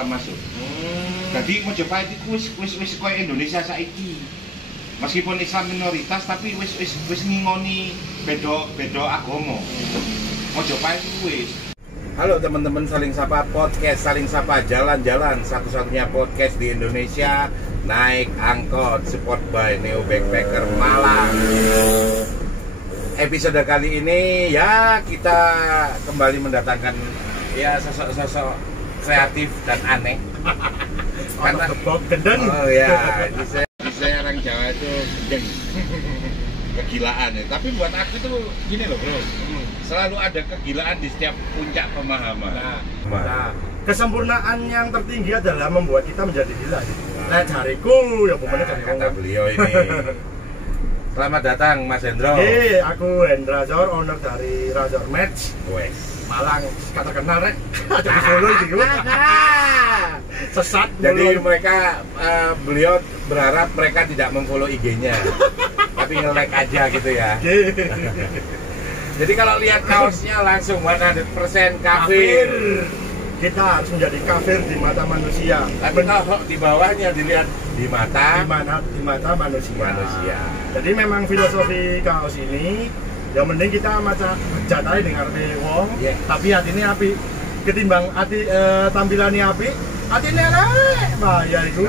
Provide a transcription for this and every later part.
Islam masuk. Jadi Mojopahit itu wis koyo Indonesia saiki. Meskipun Islam minoritas tapi wis ngingoni beda agama. Mojopahit itu wis. Halo teman-teman, Saling Sapa Podcast, Saling Sapa Jalan-Jalan, satu-satunya podcast di Indonesia naik angkot, support by Neo Backpacker Malang. Episode kali ini ya kita kembali mendatangkan ya sosok-sosok kreatif dan aneh. Karena gendeng. Oh ya, saya orang Jawa itu gendeng. Kegilaan ya. Tapi buat aku tuh gini loh bro, selalu ada kegilaan di setiap puncak pemahaman. Nah, kesempurnaan yang tertinggi adalah membuat kita menjadi gila. Nah, jariku ya pokoknya Nah, kata beliau ini. Selamat datang Mas Hendro. Aku Hendra Zor, owner dari Razor Match Malang, kata kenal rek. Jadi Solo iki. Sesat. Jadi mereka beliau berharap mereka tidak memfollow IG-nya. Tapi nge-like aja gitu ya. Jadi kalau lihat kaosnya langsung 100% kafir. Kita harus menjadi kafir di mata manusia. Tapi kalau di bawahnya dilihat di mata manusia. Jadi memang filosofi kaos ini yang mending kita maca jatai dengan wong, tapi hatinya api. Ketimbang hati tampilannya api, hatinya elek. Nah, ya itu.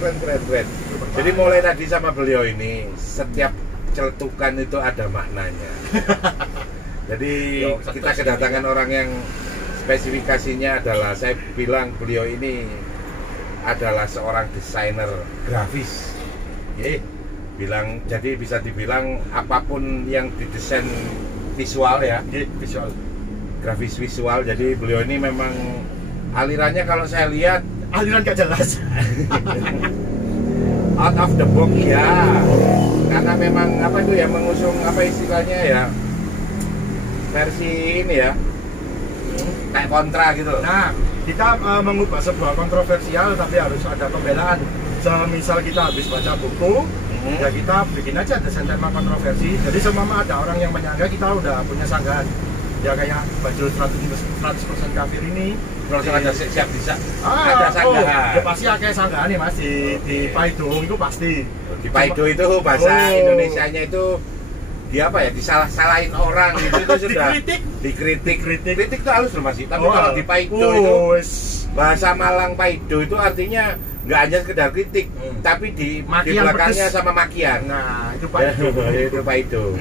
Keren. Jadi mulai tadi sama beliau ini, setiap celetukan itu ada maknanya. Jadi kita kedatangan orang yang spesifikasinya adalah, saya bilang beliau ini adalah seorang desainer grafis. Jadi bisa dibilang apapun yang didesain visual ya, visual, grafis visual. Jadi beliau ini memang alirannya kalau saya lihat aliran gak jelas. Out of the box ya, karena memang apa itu ya, mengusung apa istilahnya ya, versi ini ya, kayak kontra gitu. Nah, kita mengubah sebuah kontroversial tapi harus ada pembelaan. Semisal kita habis baca buku, ya kita bikin aja desain tema kontroversi. Jadi semama ada orang yang menyangga, kita udah punya sanggahan. Ya kayak baju 100% kafir ini. Kalau ada siap bisa ada sanggahan. Ya pasti ada sanggahan nih mas di Paido itu pasti. Di Paido itu bahasa Indonesianya itu dia apa ya, disalah-salahin orang itu sudah dikritik itu halus loh masih. Tapi kalau di Paido itu bahasa Malang Paido itu artinya nggak hanya sekedar kritik, tapi di belakangnya sama makian. Nah, itu Paido. Itu Paido.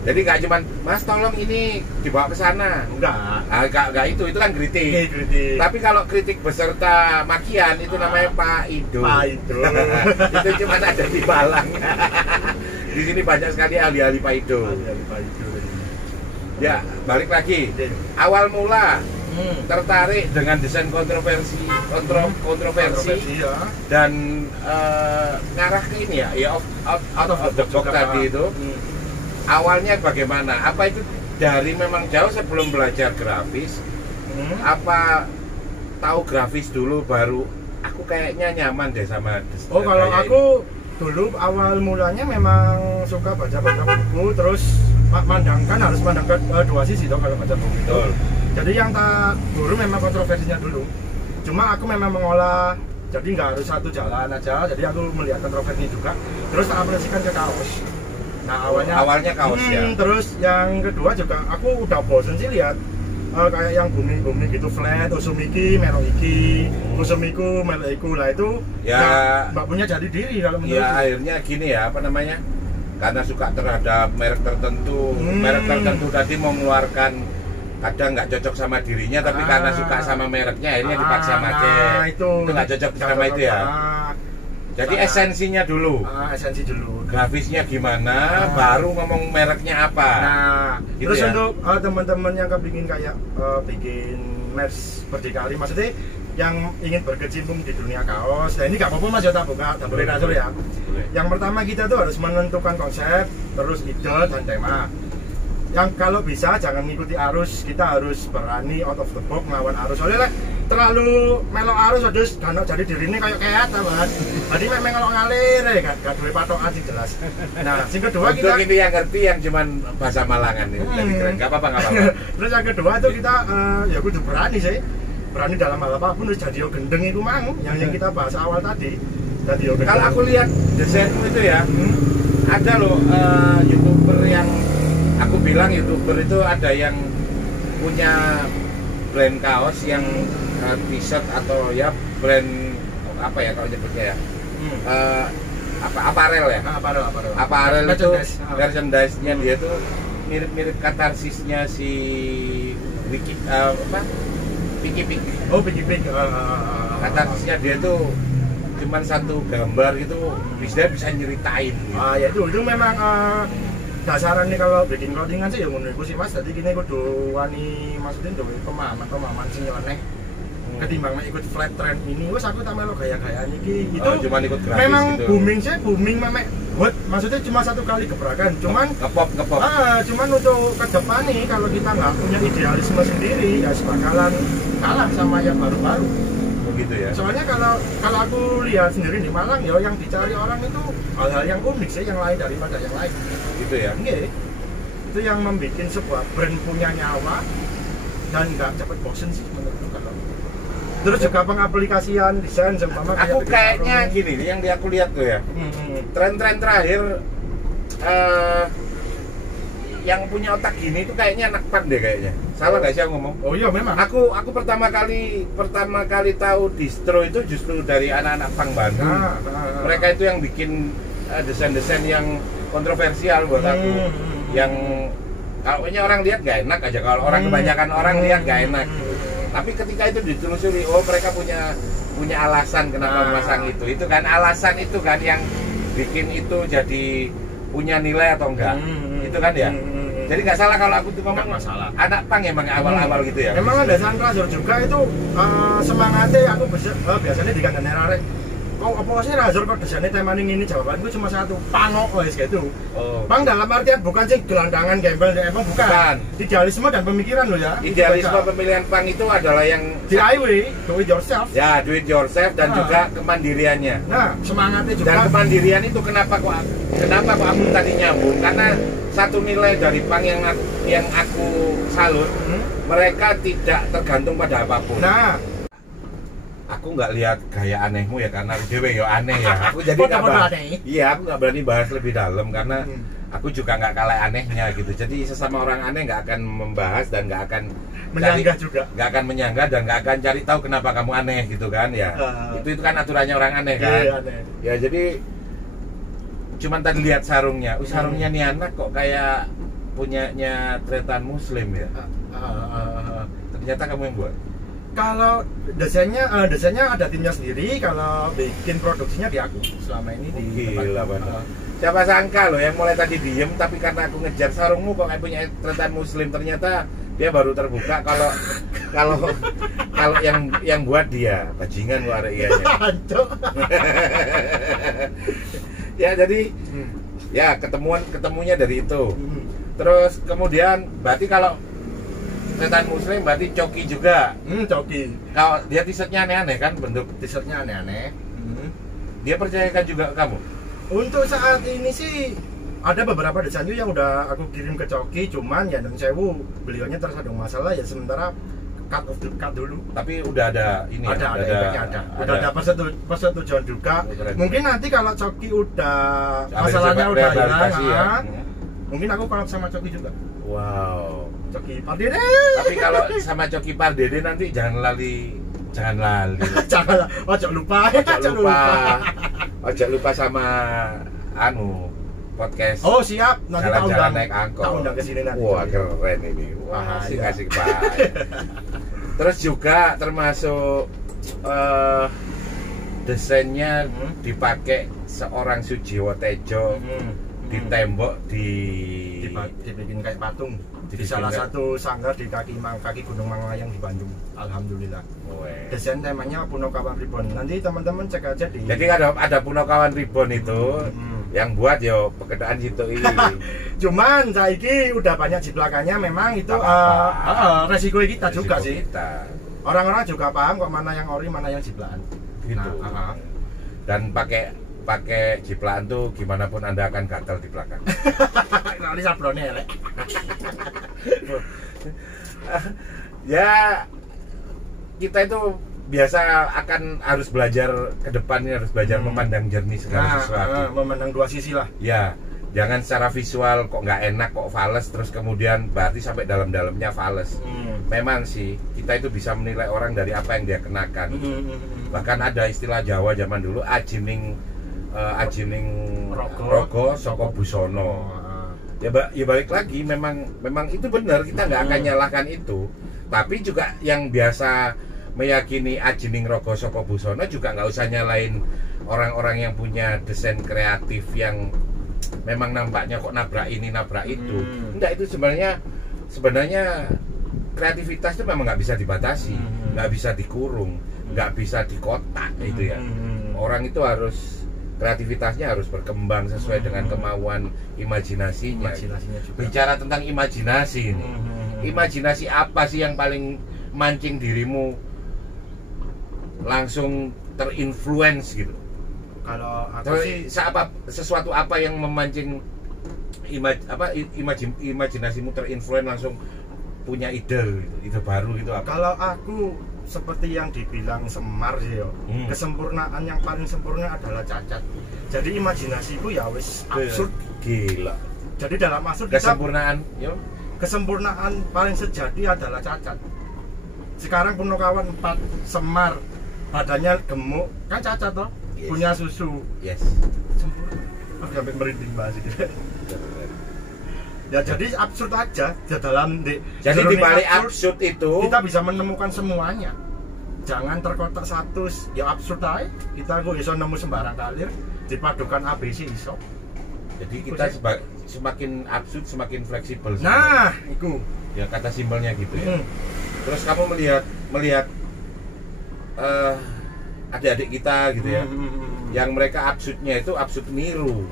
Jadi nggak cuma Mas tolong ini dibawa ke sana. Enggak itu kan kritik. Tapi kalau kritik beserta makian itu namanya Paido. Itu cuma ada di Malang. Di sini banyak sekali ahli-ahli Paido. Ya, balik lagi. Awal mula tertarik dengan desain kontroversi ya. Dan ngarah ke ini ya, out of the box tadi itu. Awalnya bagaimana? Apa itu dari memang jauh sebelum belajar grafis? Apa tahu grafis dulu baru aku kayaknya nyaman deh sama desain? Oh, kalau aku dulu awal mulanya memang suka baca buku, terus harus mandangkan dua sisi dong kalau baca buku itu. Jadi yang dulu memang kontroversinya dulu. Cuma aku memang mengolah, jadi nggak harus satu jalan aja. Jadi aku melihat kontroversi juga. Terus tak aplikasikan ke kaos. Nah awalnya kaos ya. Terus yang kedua juga aku udah bosen sih lihat kayak yang booming gitu, flat, Usumiki, Meloiki, Usumiku, Meloiku lah itu ya mbak punya jadi diri kalau menurut. Ya akhirnya gini ya, apa namanya? Karena suka terhadap merek tertentu, merek tertentu tadi mau mengeluarkan kadang nggak cocok sama dirinya, tapi karena suka sama mereknya akhirnya dipaksa pakai. Itu nggak cocok sama itu ya. Jadi esensinya dulu. Esensi dulu. Grafisnya gimana, baru ngomong mereknya apa. Nah, gitu terus ya? Untuk teman-teman yang kepingin kayak bikin merch berdikari, maksudnya yang ingin berkecimpung di dunia kaos. Nah ini nggak apa-apa mas, tak buka, tak boleh Razor ya. Yang pertama kita tuh harus menentukan konsep, terus ide dan tema. Yang kalau bisa jangan ngikuti arus, kita harus berani out of the box ngelawan arus. Soalnya terlalu melok arus terus danok jadi diri ini kayak teman. Jadi memang kalau ngalir gak duwe patokan sih jelas. Nah, yang kedua kita ini yang ngerti yang cuman bahasa Malangan ini. Jadi keren, enggak apa-apa. Terus yang kedua itu kita ya kudu berani sih. berani dalam hal apapun terus jadi gendeng itu mang yang kita bahas awal tadi. Jadi Kalau aku lihat desainmu itu ya, ada loh YouTuber yang aku bilang YouTuber itu ada yang punya brand kaos yang t-shirt atau ya brand apa ya kalau nyebutnya ya, aparel ya, aparel itu merchandise-nya dia tuh mirip-mirip katarsisnya si Wiki Piki Pik. Oh Piki Pik. Katarsisnya dia tuh cuman satu gambar gitu bisa nyeritain gitu. Ya itu memang dasaran nih kalau bikin clothingan sih ya ngono iku sih Mas. Dadi kene kudu wani maksudin duwe pemahaman sing nyeleneh. Ketimbang ikut flat trend ini, wes aku tak melu gaya-gayaan iki. Itu cuma ikut gratis memang gitu. booming memang buat maksudnya cuma satu kali gebrakan. Cuman ngepop. Cuman untuk ke depan nih kalau kita nggak punya idealisme sendiri ya bakalan kalah sama yang baru-baru. Begitu ya. Soalnya kalau aku lihat sendiri di Malang ya yang dicari orang itu hal-hal yang unik sih, yang lain daripada yang lain. Gitu ya. Nggih. Itu yang membuat sebuah brand punya nyawa dan nggak cepet bosen sih menurutku kalau. Terus juga pengaplikasian desain seumpama aku kayaknya gini yang aku lihat tuh ya. Tren-tren terakhir yang punya otak gini itu kayaknya anak pang deh kayaknya. Salah nggak sih aku ngomong? Oh iya memang. Aku pertama kali tahu distro itu justru dari anak-anak pang Bandung. Mereka itu yang bikin desain-desain yang kontroversial buat aku. Yang kalau orang lihat nggak enak aja, kalau kebanyakan orang lihat nggak enak. Tapi ketika itu ditelusuri, oh mereka punya alasan kenapa memasang itu. Itu kan alasan itu kan yang bikin itu jadi punya nilai atau enggak. Itu kan ya. Jadi nggak salah kalau aku tuh ngomong masalah. Anak pang emang awal-awal gitu ya. Memang ada Santrasur juga itu semangatnya aku biasanya dikandani arek. Oh, apa sih Razor kok desainnya temanya ini? Jawabanku cuma satu, pangok wes gitu. Pang dalam artian bukan sih gelandangan gembel, emang bukan. Idealisme dan pemikiran loh ya. Idealisme pemilihan pang itu adalah yang DIY, do it yourself. Ya, do it yourself dan juga kemandiriannya. Nah, semangatnya juga. Dan kemandirian itu kenapa kok aku tadi nyambung? Karena satu nilai dari pang yang aku salut, mereka tidak tergantung pada apapun. Nah, aku nggak lihat gaya anehmu ya karena dewe yo aneh ya. Aku jadi nggak iya aku nggak berani bahas lebih dalam karena aku juga nggak kalah anehnya gitu. Jadi sesama orang aneh nggak akan membahas dan nggak akan menyanggah juga. Nggak akan menyanggah dan nggak akan cari tahu kenapa kamu aneh gitu kan ya. Itu kan aturannya orang aneh kan. Aneh. Ya jadi cuman tadi lihat sarungnya. Sarungnya nih anak kok kayak punyanya tretan muslim ya. Ternyata kamu yang buat. Kalau desainnya ada timnya sendiri, kalau bikin produksinya di aku selama ini di tempat. Siapa sangka loh yang mulai tadi diem tapi karena aku ngejar sarungmu kok kayak punya tretan muslim, ternyata dia baru terbuka kalau yang buat dia bajingan gua ada ianya. Ya jadi ya ketemunya dari itu. Terus kemudian berarti kalau tretan muslim berarti coki juga. Coki. Kalau dia t-shirtnya aneh-aneh kan, bentuk T-shirtnya aneh-aneh. Dia percayakan juga ke kamu? Untuk saat ini sih ada beberapa desainnya yang udah aku kirim ke Coki, cuman ya dan sewu beliaunya tersandung masalah ya sementara cut dulu. Tapi udah ada ini ada. Udah ada persetujuan juga. Mungkin nanti kalau Coki udah masalahnya udah hilang, mungkin aku collab sama Coki juga. Wow. Coki Pardede. Tapi kalau sama Coki Pardede nanti jangan lali. Ojo lupa sama podcast. Oh siap, nanti jalan-jalan naik angkot. Tak undang ke sini nanti. Wah, keren ini. Wah, asik banget. Terus juga termasuk desainnya dipakai seorang Sujiwo Tejo di tembok dibikin kayak patung di salah satu sanggar di kaki Gunung Manglayang di Bandung. Alhamdulillah. Desain temanya Punokawan Ribbon. Nanti teman-teman cek aja di. Jadi ada Punokawan Ribbon itu yang buat yo pekerjaan situ ini. Cuman saiki udah banyak jiplakannya, memang itu resiko kita juga sih. Orang-orang juga paham kok mana yang ori, mana yang jiplakan. Gitu. Dan pakai jiplakan tuh gimana pun Anda akan gatel di belakang. Nanti sablonnya elek. Ya kita itu biasa akan harus belajar ke depannya, harus belajar memandang jernih segala sesuatu. Memandang dua sisi lah. Ya, jangan secara visual kok nggak enak, kok fales, terus kemudian berarti sampai dalam-dalamnya fales. Memang sih kita itu bisa menilai orang dari apa yang dia kenakan. Bahkan ada istilah Jawa zaman dulu, ajining rogo soko busono. Ya balik lagi, memang itu benar, kita nggak akan nyalahkan itu. Tapi juga yang biasa meyakini ajining rogo soko busono juga nggak usah nyalain orang-orang yang punya desain kreatif yang memang nampaknya kok nabrak ini nabrak itu. Enggak, itu sebenarnya kreativitas itu memang nggak bisa dibatasi, nggak bisa dikurung, nggak bisa dikotak itu ya. Orang itu harus, kreativitasnya harus berkembang sesuai dengan kemauan imajinasinya juga. Bicara tentang imajinasi ini, imajinasi apa sih yang paling mancing dirimu langsung terinfluence gitu? Kalau aku sih sesuatu apa yang memancing imajinasimu terinfluence langsung punya ide baru gitu apa? Kalau aku seperti yang dibilang Semar sih yo. Kesempurnaan yang paling sempurna adalah cacat. Jadi imajinasiku ya wis absurd. Gila. Jadi dalam absurd kesempurnaan paling sejati adalah cacat. Sekarang Punokawan 4 Semar, badannya gemuk, kan cacat toh? Yes. Punya susu. Yes. Sempurna. Aku sampai merinding bahas itu. Ya jadi absurd aja jadi di balik absurd itu kita bisa menemukan semuanya. Jangan terkotak satu, ya absurd aja. Kita kok bisa nemu sembarang kalir dipadukan ABC iso. Jadi kita semakin absurd semakin fleksibel. Nah, itu ya kata simbolnya gitu ya. Terus kamu melihat adik-adik kita gitu ya, yang mereka absurdnya itu absurd niru,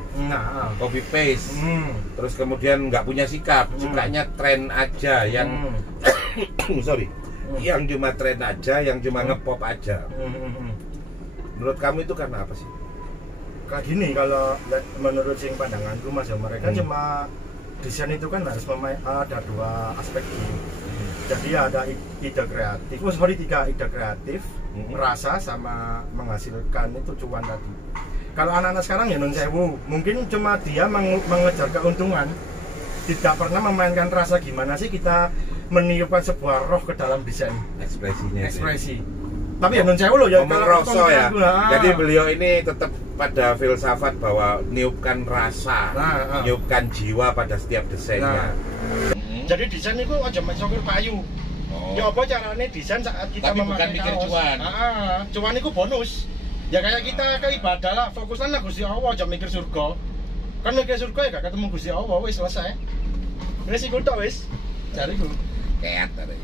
copy paste, terus kemudian nggak punya sikap, sukanya tren aja, yang yang cuma tren aja, yang cuma ngepop aja. Menurut kamu itu karena apa sih? Kayak gini, kalau menurut sing pandanganku Mas, ya mereka cuma desain itu kan harus ada dua aspek. Jadi ada ide kreatif, tiga ide kreatif, merasa sama menghasilkan itu cuan tadi. Kalau anak-anak sekarang ya non sewu, mungkin cuma dia mengejar keuntungan, tidak pernah memainkan rasa gimana sih kita meniupkan sebuah roh ke dalam desain. Ekspresi. Tapi ya non sewu loh ya. Kalau ya. Jadi beliau ini tetap pada filsafat bahwa niupkan rasa, niupkan jiwa pada setiap desainnya. Jadi desain itu aja masuk payu. Ya apa caranya desain saat kita memakai mikir kaos. cuan. Cuan itu bonus. Ya kayak kita ke ibadah lah, fokusnya lah Gusti Allah, aja mikir surga. Kan mikir surga ya gak ketemu Gusti Allah, wis selesai. Wis iku tok wis. Jariku. Keat tadi.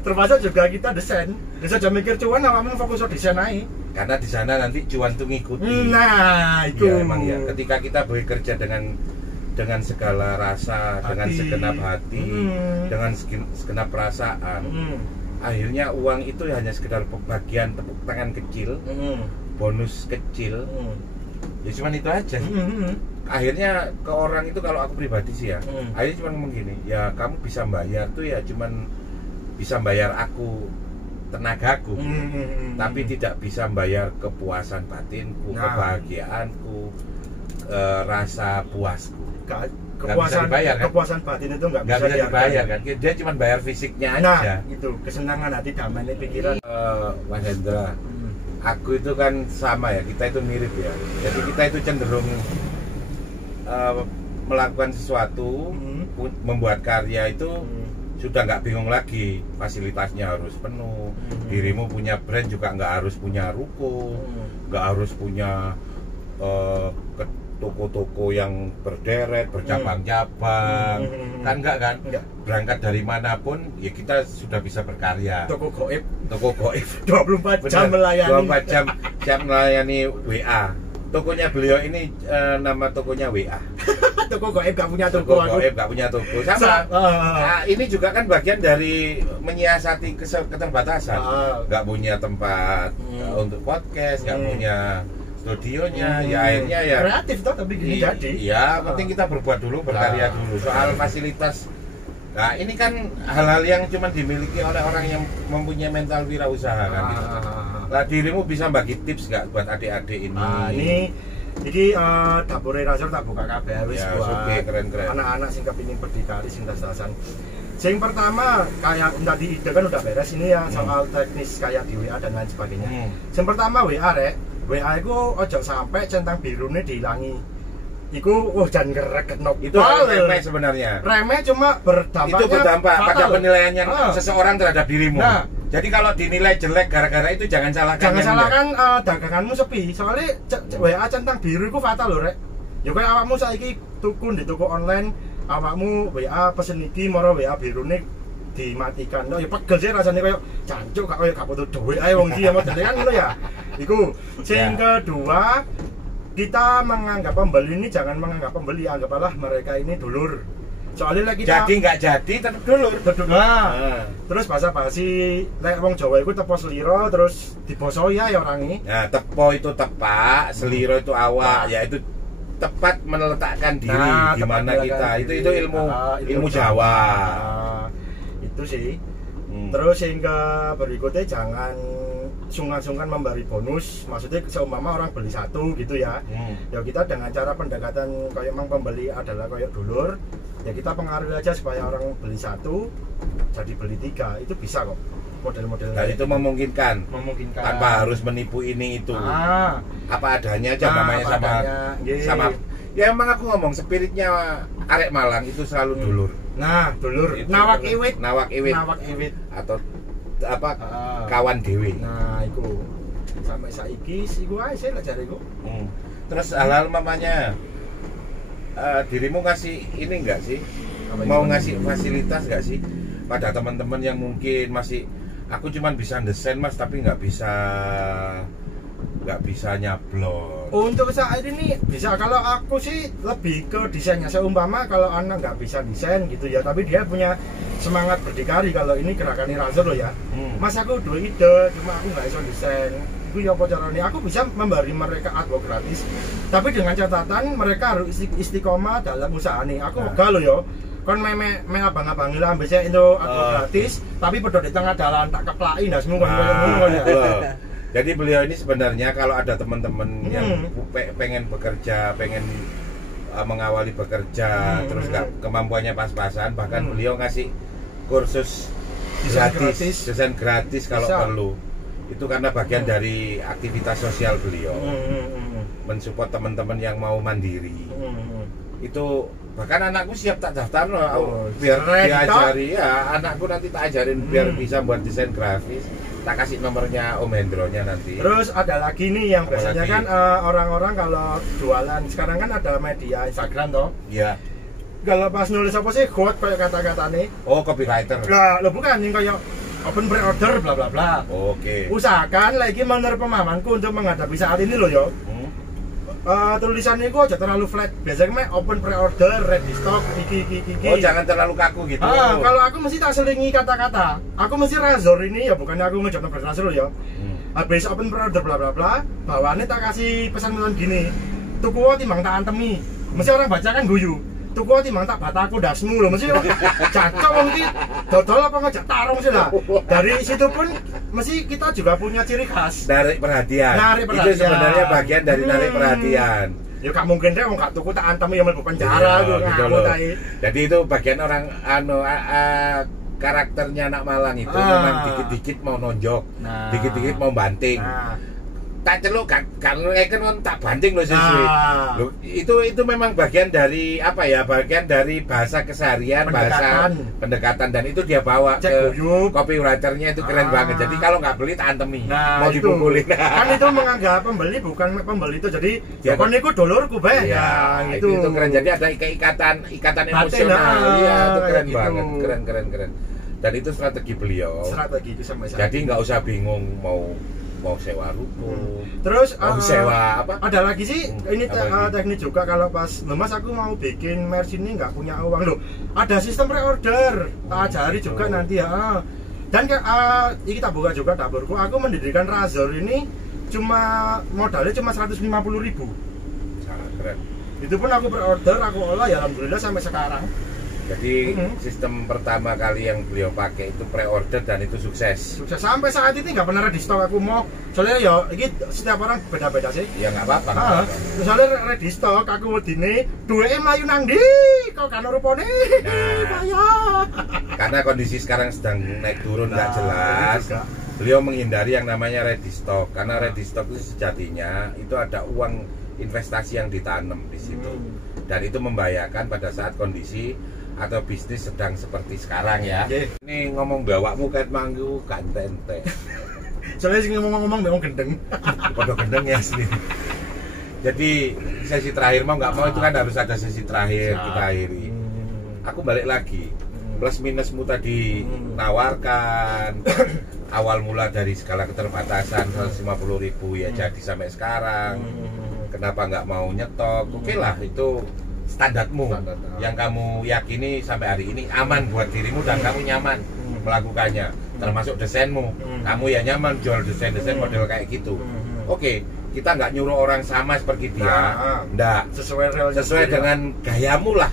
Termasuk juga kita desain. Bisa aja mikir cuan, awakmu fokus ke desain ae. Karena di sana nanti cuan tuh ngikuti. Nah, itu ya, emang ya. Ketika kita bekerja dengan segala rasa, dengan segenap hati, dengan segenap perasaan, akhirnya uang itu hanya sekedar bagian tepuk tangan kecil, bonus kecil, ya cuman itu aja. Akhirnya ke orang itu, kalau aku pribadi sih ya, akhirnya cuma ngomong gini, ya kamu bisa bayar tuh ya cuman bisa bayar aku tenagaku, tapi tidak bisa bayar kepuasan batinku, kebahagiaanku, rasa puasku. Kepuasan batin itu nggak bisa dibayar kan, dia cuma bayar fisiknya aja. Nah, itu kesenangan hati, damai pikiran. Mas Hendra, aku itu kan sama ya, kita itu mirip ya. Jadi kita itu cenderung melakukan sesuatu, membuat karya itu sudah nggak bingung lagi, fasilitasnya harus penuh, dirimu punya brand juga nggak harus punya ruko, nggak harus punya toko-toko yang berderet, bercabang-cabang, kan enggak kan? Enggak. Berangkat dari manapun, ya kita sudah bisa berkarya. Toko goib 24 jam melayani. 24 jam melayani WA. Tokonya beliau ini nama tokonya WA. Toko goib gak punya toko. Goib gak punya toko. Sama. Nah, ini juga kan bagian dari menyiasati keterbatasan. Gak punya tempat untuk podcast, gak punya studionya, ya akhirnya ya kreatif toh, tapi gini jadi. Iya, penting kita berbuat dulu, berkarya dulu. Soal fasilitas Nah, ini kan hal-hal yang cuma dimiliki oleh orang yang mempunyai mental wirausaha kan. Gitu. Lah dirimu bisa bagi tips nggak buat adik-adik ini? Nah, ini dapur Razor tak buka kabeh wis Ya, buat oke, keren. anak-anak sing kepingin berdikari sing tas-tasan. Sing pertama kayak tadi ide kan udah beres ini ya soal teknis kayak di WA dan lain sebagainya. Yang pertama WA itu ojo sampai centang birune dihilangi. Iku jangan gerak kenop. Itu remeh sebenarnya. Remeh cuma Itu berdampak pada penilaian seseorang terhadap dirimu. Nah, jadi kalau dinilai jelek gara-gara itu jangan salahkan. Jangan salahkan daganganmu sepi. Soalnya WA centang biru itu fatal loh, Rek. Ya kayak awakmu saiki tuku di toko online, awakmu WA pesen iki moro WA birune dimatikan. Loh ya pegel sih rasanya kayak jancuk gak butuh duit ae wong iki ya modele kan ngono ya. Iku. Sing kedua, kita menganggap pembeli ini jangan menganggap pembeli, anggaplah mereka ini dulur. Soalnya kita jadi nggak jadi tetap dulur. Terus basa-basi lek wong Jawa iku tepo sliro terus dibosoi ya orangnya. Nah, tepo itu tepak, seliro itu awak, yaitu tepat meletakkan diri di mana kita. Itu ilmu Jawa. Itu sih. Terus hingga berikutnya jangan sungkan-sungkan memberi bonus, maksudnya seumpama orang beli satu gitu ya. Ya kita dengan cara pendekatan kayak memang pembeli adalah kayak dulur, ya kita pengaruhi aja supaya orang beli satu jadi beli tiga, itu bisa kok model-model. Dan itu memungkinkan tanpa harus menipu ini itu. Apa adanya aja namanya sama. Ya emang aku ngomong spiritnya arek Malang itu selalu dulur. Nah, dulur itu, nawak iwit atau apa kawan dewe. Nah, iku sampai saiki iku ae sih lah jariku. Terus hal-hal mamanya dirimu ngasih ini enggak sih? Mau ngasih fasilitas enggak sih pada teman-teman yang mungkin masih aku cuman bisa desain Mas tapi nggak bisa nyablon. Untuk saat ini bisa, kalau aku sih lebih ke desainnya. Seumpama kalau anak nggak bisa desain gitu ya, tapi dia punya semangat berdikari, kalau ini gerakan Razor loh ya. Mas aku udah ide, cuma aku nggak bisa desain. Itu ya apa caranya? Aku bisa memberi mereka artwork gratis, tapi dengan catatan mereka harus istiqomah dalam usaha nih. Aku enggak loh yo. Kon abang-abangi lah ambesnya itu artwork gratis, tapi pada di tengah jalan tak keplaki ndas mung ya. Jadi beliau ini sebenarnya kalau ada teman-teman yang pengen bekerja, pengen mengawali bekerja, terus kemampuannya pas-pasan, bahkan beliau ngasih kursus desain gratis kalau perlu. Itu karena bagian dari aktivitas sosial beliau, mensupport teman-teman yang mau mandiri. Itu bahkan anakku siap tak daftar loh, biar diajari ya, anakku nanti tak ajarin biar bisa buat desain grafis. Tak kasih nomornya Om Hendronya nanti. Terus ada lagi nih yang biasanya kan orang-orang kalau jualan sekarang kan ada media Instagram toh. Iya. Kalau pas nulis apa sih quote kayak kata-kata nih. Oh, copywriter. Lah, lo bukan yang kayak open pre-order bla bla bla. Oke. Usahakan lagi menurut pemahamanku untuk menghadapi saat ini loh yo. Tulisannya gue aja terlalu flat. Biasanya open pre-order, ready stock, iki. Oh, jangan terlalu kaku gitu. Kalau aku mesti tak selingi kata-kata. Aku mesti Razor ini ya, bukannya aku ngejawab nomor Razor ya. Habis open pre-order bla bla bla, bawaannya tak kasih pesan-pesan gini. Tuku timbang tak antemi. Mesti orang baca kan guyu. Tuku timbang tak bataku dasmu loh, mesti cacok wong iki. Dodol apa ngajak tarung sih lah. Dari situ pun mesti kita juga punya ciri khas. Narik perhatian. Itu sebenarnya bagian dari narik perhatian. Ya gak mungkin deh, gak tuku tak antem ya mlebu penjara gitu loh. Jadi itu bagian orang karakternya anak Malang itu memang dikit-dikit mau nonjok, dikit-dikit mau banting. Tak celuk kan tak banting loh sesuai. Loh, itu memang bagian dari apa ya? Bagian dari bahasa keseharian, bahasa pendekatan, dan itu dia bawa ke copywriternya, itu keren banget. Jadi kalau nggak beli tak antemi, mau dipukulin. Kan itu menganggap pembeli bukan pembeli itu, jadi kon niku dulurku bae. Ya, itu keren. Jadi ada ikatan emosional. Iya, itu keren banget. Keren. Dan itu strategi beliau. Strategi itu sama. Jadi nggak usah bingung mau sewa ruko, terus sewa apa? Ada lagi sih ini teknik juga. Kalau pas Mas aku mau bikin merch ini nggak punya uang loh, ada sistem pre-order, tak ajari juga nanti ya. Dan ini kita buka juga dapurku. Aku mendirikan Razor ini modalnya cuma 150.000. Sangat keren. Itu pun aku pre-order, aku olah ya alhamdulillah sampai sekarang. Jadi sistem pertama kali yang beliau pakai itu pre-order dan itu sukses. Sukses sampai saat ini nggak pernah ready stock aku mau. Soalnya ya ini setiap orang beda-beda sih. Ya nggak apa-apa. Soalnya ready stock aku wedine duweke mlayu nang ndi kok kan rupane. Bahaya. Karena kondisi sekarang sedang naik turun nggak jelas. Juga. Beliau menghindari yang namanya ready stock karena ready stock itu sejatinya itu ada uang investasi yang ditanam di situ. Dan itu membahayakan pada saat kondisi atau bisnis sedang seperti sekarang ya. Ini ngomong bawakmu kayak manggu kan tente. Soalnya sih ngomong-ngomong memang gendeng. Pada gendeng ya sini. Jadi sesi terakhir mau nggak mau itu kan harus ada sesi terakhir kita akhiri. Aku balik lagi. Plus minusmu tadi tawarkan. Awal mula dari skala keterbatasan 150.000 ya jadi sampai sekarang. Kenapa nggak mau nyetok? Oke lah itu standarmu yang kamu yakini sampai hari ini aman buat dirimu dan kamu nyaman melakukannya, termasuk desainmu. Kamu ya nyaman jual desain model kayak gitu. Oke, kita nggak nyuruh orang sama seperti dia, nggak sesuai dengan gayamu lah.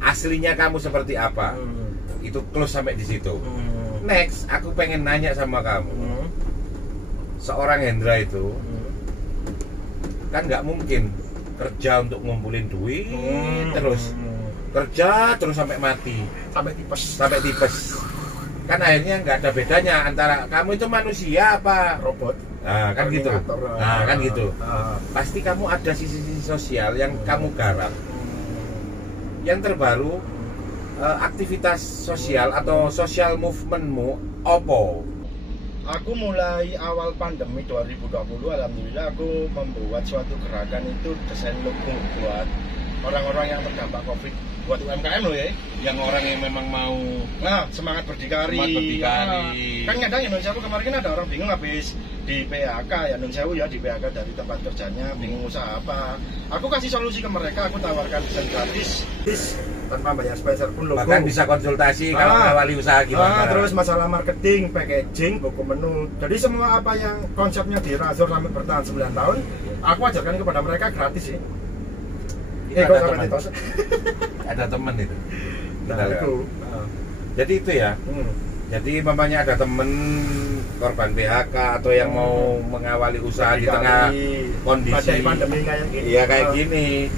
Aslinya kamu seperti apa? Itu close sampai di situ. Next, aku pengen nanya sama kamu. Seorang Hendra itu kan nggak mungkin kerja untuk ngumpulin duit terus kerja terus sampai mati sampai tipes kan akhirnya nggak ada bedanya antara kamu itu manusia apa robot. Nah kan gitu, nah kan gitu. Pasti kamu ada sisi-sisi sosial yang kamu garap. Yang terbaru aktivitas sosial atau social movementmu opo? Aku mulai awal pandemi 2020, alhamdulillah aku membuat suatu gerakan itu desain logo buat orang-orang yang terdampak COVID, buat UMKM loh ya. Yang orang yang memang mau semangat berdikari. Kan kadang Indonesia aku kemarin ada orang bingung habis di PHK ya, Indonesia ya di PHK dari tempat kerjanya, bingung usaha apa. Aku kasih solusi ke mereka, aku tawarkan desain gratis tanpa bayar spesial pun logo. Bahkan bisa konsultasi kalau awali usaha gimana. Terus masalah marketing, packaging, buku menu. Jadi semua apa yang konsepnya di Razor sampai bertahan 9 tahun, aku ajarkan kepada mereka gratis sih. Ada temen itu. Nah, itu. Jadi itu ya. Jadi mamanya ada temen korban PHK atau yang mau mengawali usaha di tengah kondisi pandemi kayak gini. Iya kayak gini.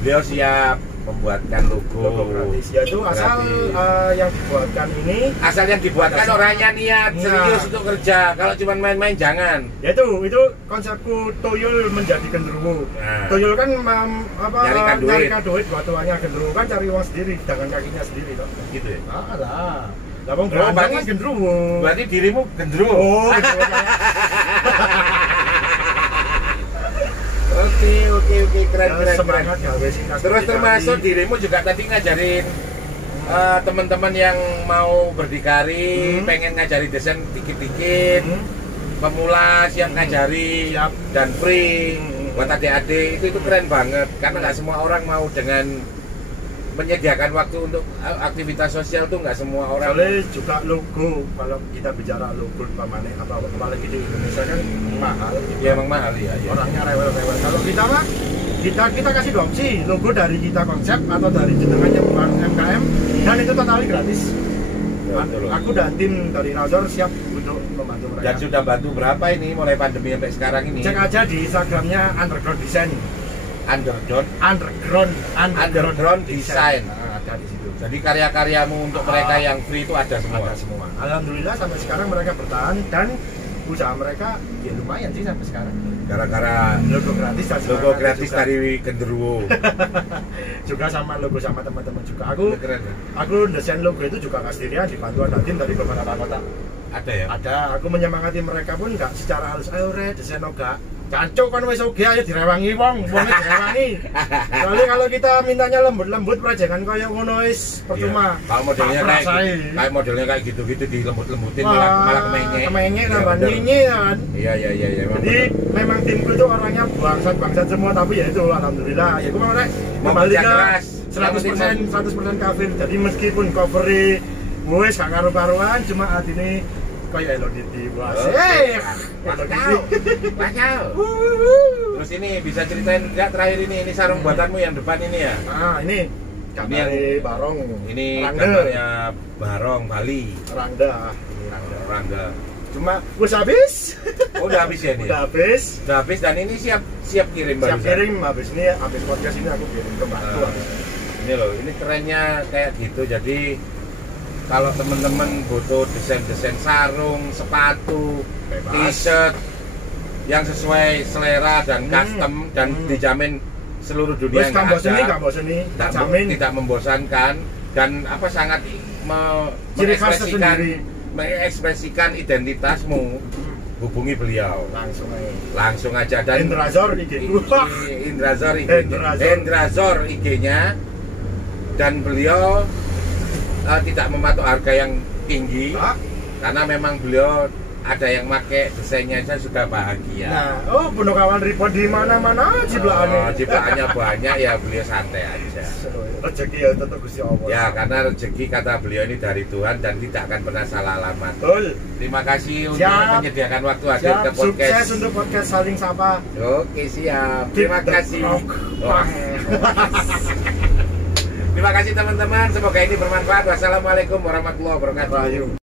Beliau siap membuatkan logo gratis. Ya itu asal yang dibuatkan ini. Asal yang dibuatkan orangnya niat serius untuk kerja. Kalau cuma main-main jangan. Ya itu konsepku Toyol menjadi genderuwo. Toyol kan nyarikan duit buat tuanya, genderuwo kan cari uang sendiri dengan kakinya sendiri toh. Gitu ya. Lah. Lah wong berarti genderuwo. Berarti dirimu genderuwo. Oh, gitu. Oke, keren. Semangat ya, terus termasuk dirimu juga tadi ngajarin teman-teman yang mau berdikari, pengen ngajari desain dikit-dikit, pemula siap ngajari dan free buat adik-adik itu keren banget karena nggak semua orang mau dengan menyediakan waktu untuk aktivitas sosial tuh nggak semua orang. Soalnya juga logo, kalau kita bicara logo apalagi di Indonesia kan mahal. Ya emang mahal ya. Orangnya rewel-rewel. Kalau kita mah kita kasih dua opsi, logo dari kita konsep atau dari jenengannya bukan MKM dan itu totally gratis. Aku dan tim dari Razor siap untuk membantu mereka. Dan sudah bantu berapa ini mulai pandemi sampai sekarang ini? Cek aja di Instagramnya Underground Design. Underground Design. Ada di situ. Jadi karya-karyamu untuk mereka yang free itu ada semua. Ada semua. Alhamdulillah sampai sekarang mereka bertahan dan usaha mereka ya lumayan sih sampai sekarang. Gara-gara logo gratis dari genderuwo. Juga sama logo sama teman-teman juga. Aku desain logo itu juga sendirian dibantu ada tim dari beberapa kota. Ada ya? Ada. Aku menyemangati mereka pun nggak secara halus. Ayo desain logo. Cancuk kan wis oge ayo direwangi wonge direwangi. Soalnya kalau kita mintanya lembut-lembut prajangan kaya ngono wis percuma. Kalau modelnya kayak gitu-gitu dilembut-lembutin malah kemenyek tambah nyinyi kan. Iya. Jadi memang timku itu orangnya bangsat semua tapi ya itu alhamdulillah. Ya aku mau kembali ke 100% kafir. Jadi meskipun cover-e wis gak karu-karuan cuma atine kayak Eloditi Terus ini bisa ceritain nggak terakhir ini sarung buatanmu yang depan ini ya? Ini Gambare Barong. Ini Rangga. gambarnya Barong Bali. Rangga. Rangga. Cuma wis habis. Oh, udah habis ya ini? Udah habis. Udah habis dan ini siap kirim Siap barusan. kirim habis ini, habis podcast ini aku kirim ke Batu. Ini loh, ini kerennya kayak gitu. Jadi kalau teman-teman butuh desain-desain sarung, sepatu, Bebas. t-shirt yang sesuai selera dan custom dan dijamin seluruh dunia Wis nggak gak bosen ada, tak jamin. tidak membosankan dan apa sangat Ciri khas tersendiri. mengekspresikan identitasmu, hubungi beliau langsung aja dan Indrazor IG. Indrazor IG-nya dan beliau tidak mematok harga yang tinggi karena memang beliau ada yang pakai desainnya aja sudah bahagia. Nah, bunuh kawan report di mana-mana jiplaannya. Jiplaannya banyak ya, beliau santai aja. Rezeki ya tetap Gusti Allah. Ya, karena rezeki kata beliau ini dari Tuhan dan tidak akan pernah salah alamat. Betul. Terima kasih untuk Siap. menyediakan waktu hadir ke podcast. Sukses untuk podcast Saling Sapa. Oke, siap. Terima Keep the kasih. rock. Wah. Terima kasih teman-teman. Semoga ini bermanfaat. Wassalamualaikum warahmatullahi wabarakatuh. Rahayu.